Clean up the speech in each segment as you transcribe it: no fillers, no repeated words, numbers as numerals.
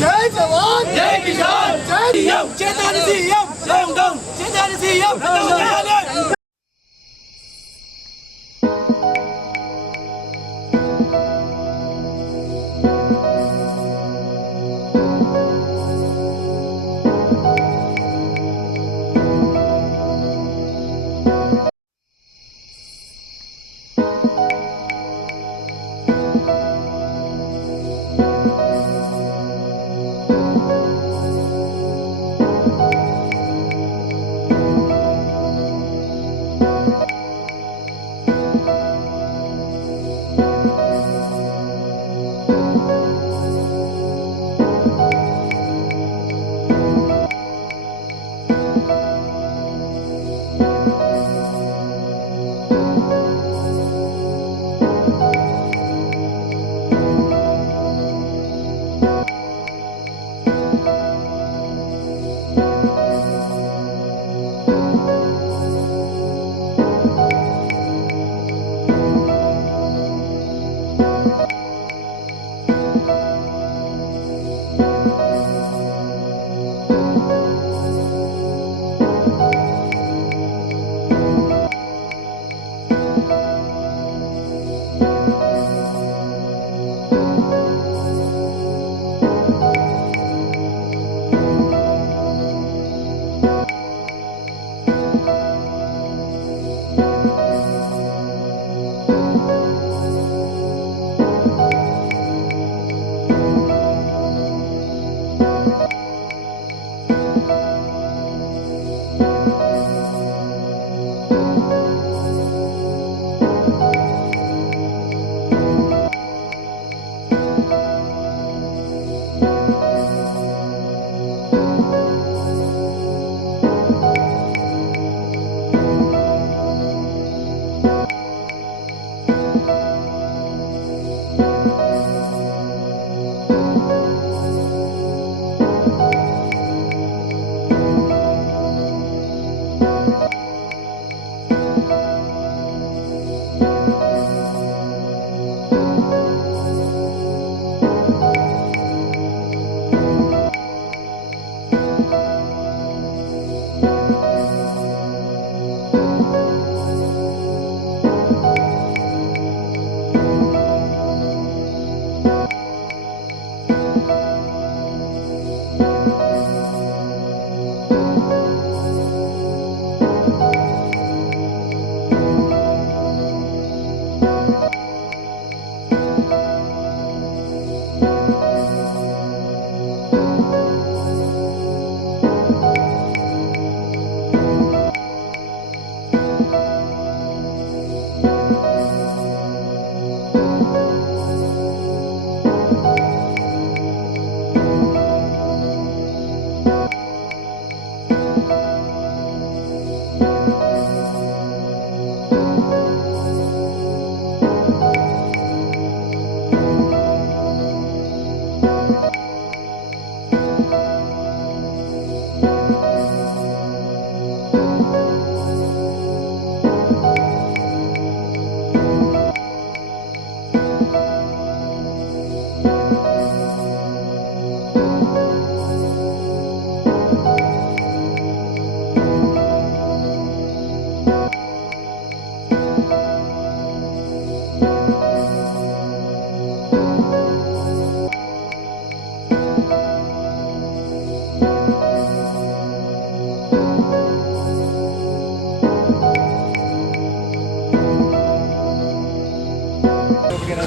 జై జవాన్ జై కిసాన్ జై చేతాని సీఎం డౌన్ డౌన్ చేతాని సీఎం డౌన్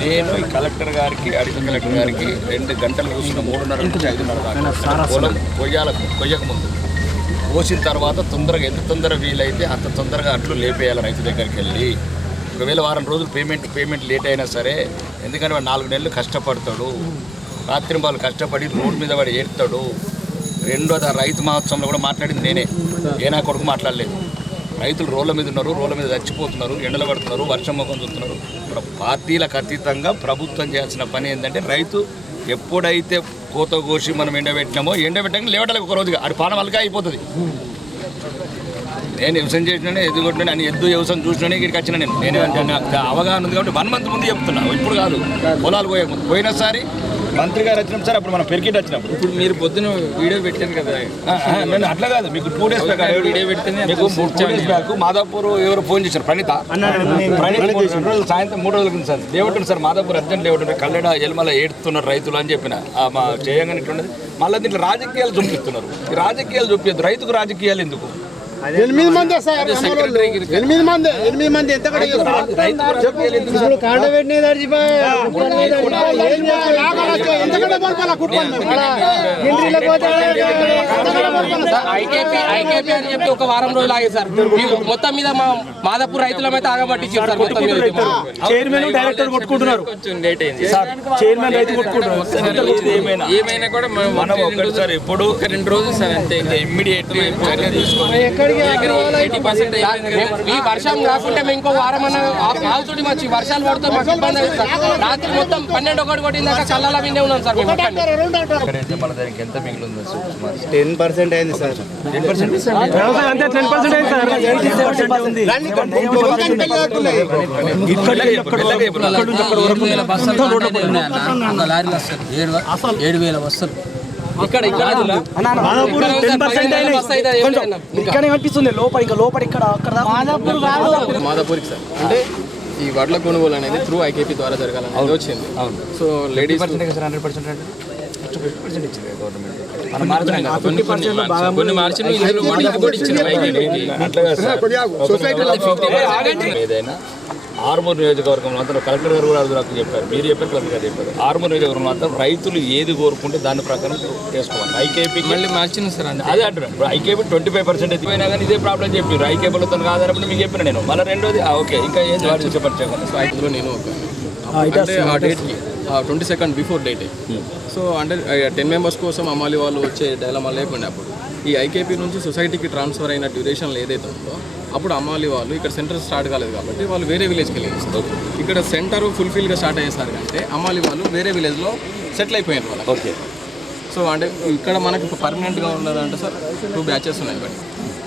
నేను ఈ కలెక్టర్ గారికి అడిషనల్ కలెక్టర్ గారికి 2 గంటలు కూర్చున్న 3:30 నుంచి 5:30 దాకా పొలం కొయ్యక ముందు కోసిన తర్వాత తొందరగా ఎంత తొందరగా వీలైతే అంత తొందరగా అట్లు లేపేయాలి రైతు దగ్గరికి వెళ్ళి. ఒకవేళ వారం రోజులు పేమెంట్ లేట్ అయినా సరే, ఎందుకంటే వాడు 4 నెలలు కష్టపడతాడు, రాత్రి వాళ్ళు కష్టపడి రోడ్డు మీద వాడు ఏడుతాడు. రెండోది రైతు మహోత్సవంలో కూడా మాట్లాడింది నేనే, నా కొడుకు మాట్లాడలేదు. రైతులు రోడ్ల మీద ఉన్నారు, రోడ్ల మీద చచ్చిపోతున్నారు, ఎండలు పడుతున్నారు, వర్షం మొఖం చూస్తున్నారు. ఇప్పుడు పార్టీలకు అతీతంగా ప్రభుత్వం చేయాల్సిన పని ఏంటంటే రైతు ఎప్పుడైతే కోత కోసి మనం ఎండబెట్టినామో ఎండబెట్టక లేవటానికి ఒక రోజుగా అది పానం అలగా అయిపోతుంది. నేను వ్యవసాయం చేసినా ఎదుగుంటున్నా అని ఎద్దు వ్యవసాయం చూసినా ఇక్కడికి వచ్చిన నేను అవగాహన ఉంది కాబట్టి 1 మంత్ ముందు చెప్తున్నా, ఇప్పుడు కాదు. పొలాలు పోయినసారి మంత్రి గారు వచ్చినప్పుడు సార్ అప్పుడు మనం పెరిగిట్ వచ్చినప్పుడు ఇప్పుడు మీరు పొద్దున వీడియో పెట్టాను కదా, నేను అట్లా కాదు మీకు 2 days బ్యాక్ వీడియో పెడితేనే మీకు 2 days బ్యాక్ మాదాపూర్ ఎవరు ఫోన్ చేశారు, ప్రణీత 2 రోజులు సాయంత్రం 3 రోజుల కింద సార్ లేవటండి సార్ మాదాపూర్ అర్జెంట్ లేవటండి కల్లెడ ఎల్మల ఏడుతున్నారు రైతులు అని చెప్పిన మా చేయగానే ఇట్లున్నది. మళ్ళీ దీంట్లో రాజకీయాలు చూపిస్తున్నారు. ఈ రాజకీయాలు చూపించద్దు, రైతుకు రాజకీయాలు ఎందుకు? 8 మంది సార్ 8 మంది ఎంత ఐకేపీ అని చెప్పి ఒక వారం రోజులు ఆగే సార్. మొత్తం మీద మా మాదాపూర్ రైతులమైతే ఆగబట్టించారు సార్. మొత్తం మీద చైర్మన్ డైరెక్టర్ కొట్టుకుంటున్నారు, కొంచెం లేట్ అయింది. చైర్మన్ రైతు కొట్టుకుంటున్నారు. ఏమైనా కూడా మనం ఒకసారి ఎప్పుడు 2 రోజులు సార్ అంతే. ఇమ్మీడియట్లీ చర్య తీసుకొని ఈ వర్షం కాకుంటే మేము ఇంకో వారం అన్న ఆవుతోటి మంచి వర్షాలు పడితే మాకు ఇబ్బంది అవుతుంది సార్. రాత్రి మొత్తం 12 కొట్టిందాక చల్లలా వినే ఉన్నాం సార్ మేము. మన దానికి ఎంత మిగిలింది? 10% అయింది సార్. 10% అంతే, 10% అయింది సార్. 80% ఉంది. 7,000 బస్సులు 7,000 బస్సులు ఇక్కడ ఇక్కడే కనిపిస్తుంది లోపల, ఇంకా లోపల ఇక్కడ అక్కడ మాదాపూర్కి సార్. అంటే ఈ వడ్ల కొనుగోలు అనేది త్రూ ఐకేపీ ద్వారా జరగాలని వచ్చింది. సో లేడీస్ కొన్ని మార్చిన ఏదైనా ఆర్మూర్ నియోజకవర్గంలో అంతా కలెక్టర్ గారు కూడా నాకు చెప్పారు, మీరు చెప్పారు, కలెక్టర్ గారు చెప్పారు. ఆర్మూర్ నియోజకవర్గంలో అంతా రైతులు ఏది కోరుకుంటే దాని ప్రకారం చేసుకోవాలి. ఐకేపీకి మళ్ళీ మార్చిన సార్ అంటే అదే అంటున్నాను. ఇప్పుడు ఐకేపీ 25% ఎత్తిపోయినా కానీ ఇదే ప్రాబ్లం చెప్పారు. ఐకేపీలో తనకు ఆధారపడి మీకు చెప్పిన నేను మళ్ళీ రెండోది ఓకే ఇంకా ఏం చెప్పండి. సో ఐదులో నేను అంటే ఆ డేట్కి 22nd బిఫోర్ డేట్. సో అంటే 10 మెంబర్స్ కోసం అమ్మాలి వాళ్ళు వచ్చే డైలమా లేకుండా అప్పుడు ఈ ఐకేపీ నుంచి సొసైటీకి ట్రాన్స్ఫర్ అయిన డ్యూరేషన్లో ఏదైతే ఉందో అప్పుడు అమ్మాలి వాళ్ళు ఇక్కడ సెంటర్ స్టార్ట్ కాలేదు కాబట్టి వాళ్ళు వేరే విలేజ్కి వెళ్ళారు. ఇక్కడ సెంటర్ ఫుల్ఫిల్గా స్టార్ట్ అయ్యేసారు అంటే అమ్మాలి వాళ్ళు వేరే విలేజ్లో సెటిల్ అయిపోయారు వాళ్ళు. ఓకే. సో అంటే ఇక్కడ మనకు పర్మనెంట్గా ఉన్నదంటే సార్ 2 బ్యాచెస్ ఉన్నాయి. బట్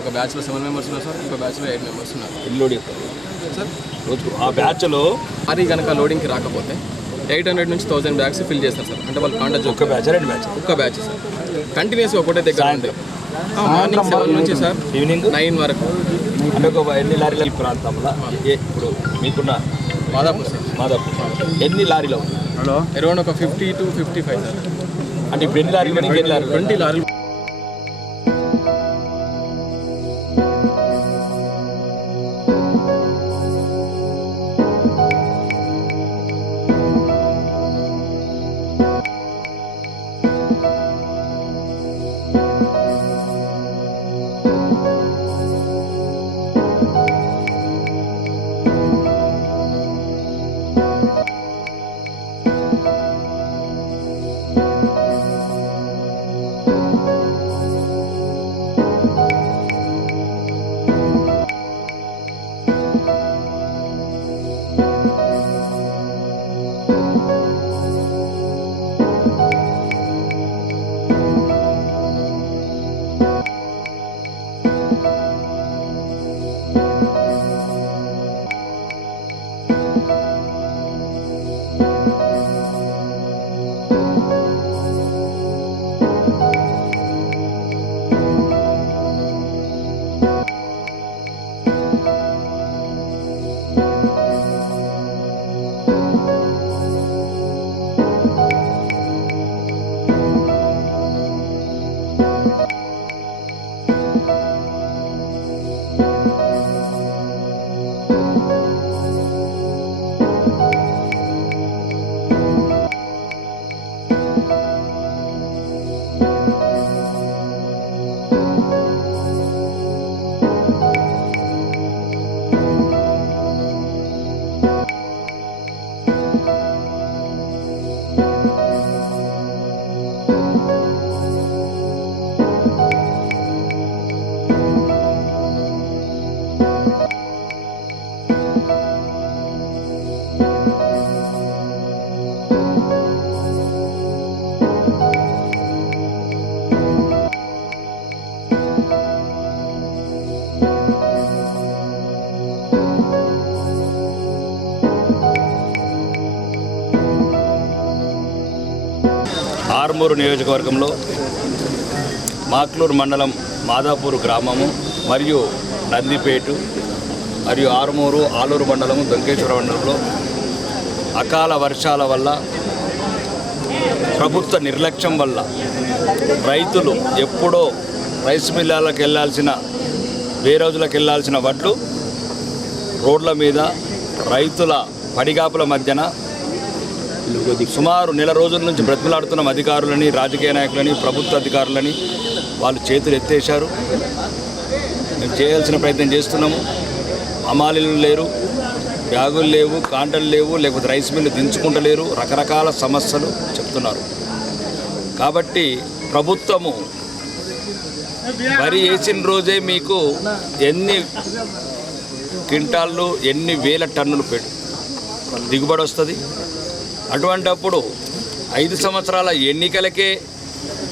ఒక బ్యాచ్లో 7 మెంబర్స్ ఉన్నారు సార్, ఇంకో బ్యాచ్లో 8 మెంబర్స్ ఉన్నారు. ఇల్లు సార్ రోజుకు ఆ బ్యాచ్లో అది కనుక లోడింగ్కి రాకపోతే 800 నుంచి 1000 బ్యాగ్స్ ఫిల్ చేస్తారు సార్. అంటే వాళ్ళు కాంటాక్ట్ ఒక బ్యాచ్ 2 బ్యాచ్ ఒక్క బ్యాచ్ సార్ కంటిన్యూస్గా ఒకటే దగ్గర ఉంది. మార్నింగ్ 7 నుంచి సార్ ఈవినింగ్ 9 వరకు. అంటే ఒక ఎన్ని లారీల ప్రాంతంలో ఇప్పుడు మీకున్న మాదాపూర్ సార్ ఎన్ని లారీలు అరౌండ్ ఒక 50 to 55 సార్. అంటే ఇప్పుడు ఎన్ని లారీలు 20 లారీలు ఆర్మూరు నియోజకవర్గంలో మాక్లూరు మండలం మాదాపూర్ గ్రామము మరియు నందిపేటు మరియు ఆర్మూరు ఆలూరు మండలము దొంకేశ్వర మండలంలో అకాల వర్షాల వల్ల ప్రభుత్వ నిర్లక్ష్యం వల్ల రైతులు ఎప్పుడో రైస్ మిల్లాలకు వెళ్ళాల్సిన వేరోజులకు వెళ్ళాల్సిన వడ్లు రోడ్ల మీద రైతుల పడిగాపుల మధ్యన సుమారు నెల రోజుల నుంచి బ్రతిమలాడుతున్న అధికారులని రాజకీయ నాయకులని ప్రభుత్వ అధికారులని వాళ్ళు చేతులు ఎత్తేశారు. మేము చేయాల్సిన ప్రయత్నం చేస్తున్నాము. అమాలీలు లేరు, బ్యాగులు లేవు, కాంటలు లేవు, లేకపోతే రైస్ మిల్లు దించుకుంటలేరు, రకరకాల సమస్యలు చెప్తున్నారు. కాబట్టి ప్రభుత్వము వరి వేసిన రోజే మీకు ఎన్ని క్వింటాళ్ళు ఎన్ని వేల టన్నులు దిగుబడి వస్తుంది. అటువంటప్పుడు 5 సంవత్సరాల ఎన్నికలకే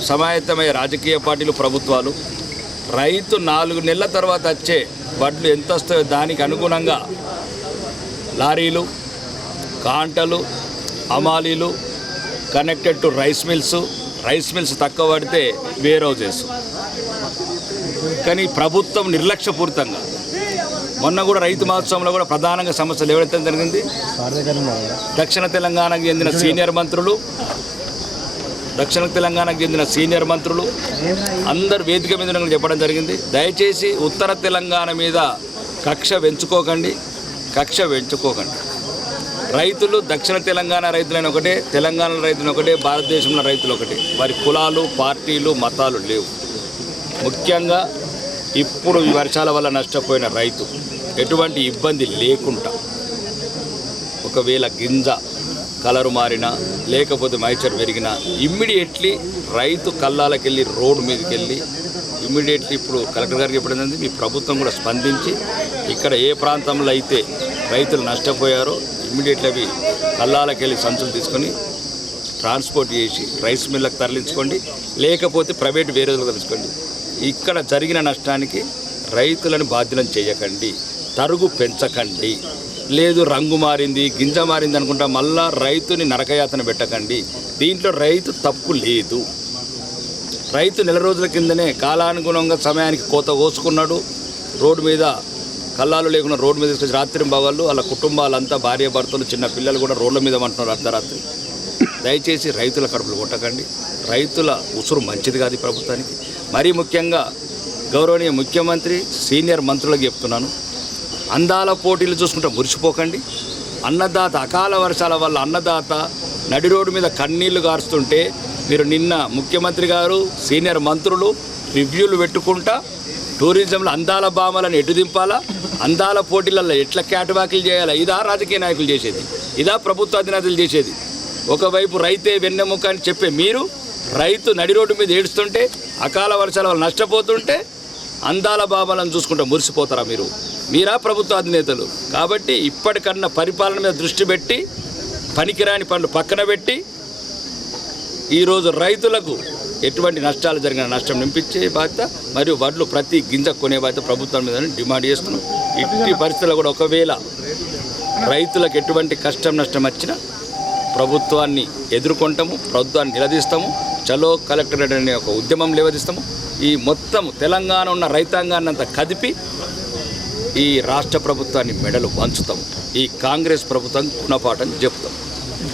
సమాయత్తమయ్యే రాజకీయ పార్టీలు ప్రభుత్వాలు రైతు 4 నెలల తర్వాత వచ్చే వడ్లు ఎంత వస్తాయో దానికి అనుగుణంగా లారీలు, కాంటలు, అమాలీలు కనెక్టెడ్ టు రైస్ మిల్స్ తక్కువ పడితే వేర్ హౌజెస్. కానీ ప్రభుత్వం నిర్లక్ష్యపూరితంగా మొన్న కూడా రైతు మహోత్సవంలో కూడా ప్రధానంగా సమస్యలు ఎవరైతే జరిగింది, దక్షిణ తెలంగాణకు చెందిన సీనియర్ మంత్రులు అందరు వేదిక మీద చెప్పడం జరిగింది. దయచేసి ఉత్తర తెలంగాణ మీద కక్ష పెంచుకోకండి. రైతులు దక్షిణ తెలంగాణ రైతులైన ఒకటే, తెలంగాణ రైతులు ఒకటే, భారతదేశంలో రైతులు ఒకటే. వారి కులాలు, పార్టీలు, మతాలు లేవు. ముఖ్యంగా ఇప్పుడు ఈ వర్షాల వల్ల నష్టపోయిన రైతు ఎటువంటి ఇబ్బంది లేకుండా ఒకవేళ గింజ కలరు మారినా లేకపోతే మైచర్ పెరిగినా ఇమ్మీడియట్లీ రైతు కల్లాలకు వెళ్ళి రోడ్డు మీదకి వెళ్ళి ఇమ్మీడియట్లీ ఇప్పుడు కలెక్టర్ గారికి చెప్పడం మీ ప్రభుత్వం కూడా స్పందించి ఇక్కడ ఏ ప్రాంతంలో అయితే రైతులు నష్టపోయారో ఇమ్మీడియట్లీ అవి కల్లాలకు వెళ్ళి సంచులు తీసుకొని ట్రాన్స్పోర్ట్ చేసి రైస్ మిల్లకు తరలించుకోండి, లేకపోతే ప్రైవేట్ వేరే తరలించుకోండి. ఇక్కడ జరిగిన నష్టానికి రైతులను బాధ్యులను చేయకండి, తరుగు పెంచకండి. లేదు రంగు మారింది, గింజ మారింది అనుకుంటా మళ్ళా రైతుని నరకయాతన పెట్టకండి. దీంట్లో రైతు తప్పు లేదు. రైతు నెల రోజుల కిందనే కాలానుగుణంగా సమయానికి కోత కోసుకున్నాడు. రోడ్డు మీద కల్లాలు లేకుండా రోడ్డు మీద తీసుకొచ్చి రాత్రి బాగాళ్ళు వాళ్ళ కుటుంబాలంతా భార్య భర్తలు చిన్న పిల్లలు కూడా రోడ్ల మీద అంటున్నారు అర్ధరాత్రి. దయచేసి రైతుల కడుపులు కొట్టకండి. రైతుల ఉసురు మంచిది కాదు ఈ ప్రభుత్వానికి. మరీ ముఖ్యంగా గౌరవనీయ ముఖ్యమంత్రి సీనియర్ మంత్రులకు చెప్తున్నాను, అందాల పోటీలు చూసుకుంటే మురిసిపోకండి. అన్నదాత అకాల వర్షాల వల్ల అన్నదాత నడి రోడ్డు మీద కన్నీళ్లు గారుస్తుంటే మీరు నిన్న ముఖ్యమంత్రి గారు సీనియర్ మంత్రులు రివ్యూలు పెట్టుకుంటా టూరిజంలో అందాల భామలను ఎటు దింపాలా, అందాల పోటీలలో ఎట్లా క్యాటవాకిలు చేయాలా, ఇదా రాజకీయ నాయకులు చేసేది, ఇదా ప్రభుత్వ అధినేతలు చేసేది. ఒకవైపు రైతే వెన్నెముక అని చెప్పే మీరు రైతు నడి రోడ్డు మీద ఏడుస్తుంటే అకాల వర్షాల వల్ల నష్టపోతుంటే అందాల భామాలను చూసుకుంటూ మురిసిపోతారా మీరా ప్రభుత్వ అధినేతలు? కాబట్టి ఇప్పటికన్నా పరిపాలన మీద దృష్టి పెట్టి పనికిరాని పనులు పక్కన పెట్టి ఈరోజు రైతులకు ఎటువంటి నష్టాలు జరిగిన నష్టం నింపించే బాధ్యత మరియు వడ్లు ప్రతి గింజ కొనే బాధ్యత ప్రభుత్వం మీద డిమాండ్ చేస్తున్నాం. ఇట్టి పరిస్థితుల్లో కూడా ఒకవేళ రైతులకు ఎటువంటి కష్టం నష్టం వచ్చినా ప్రభుత్వాన్ని ఎదుర్కొంటాము, ప్రభుత్వాన్ని నిలదీస్తాము. చలో కలెక్టరేట్ అనే ఒక ఉద్యమం లేవదీస్తాము. ఈ మొత్తం తెలంగాణ ఉన్న రైతాంగాన్ని అంతా కదిపి ఈ రాష్ట్ర ప్రభుత్వాన్ని మెడలు వంచుతాము. ఈ కాంగ్రెస్ ప్రభుత్వం గుణపాఠం చెప్తాం.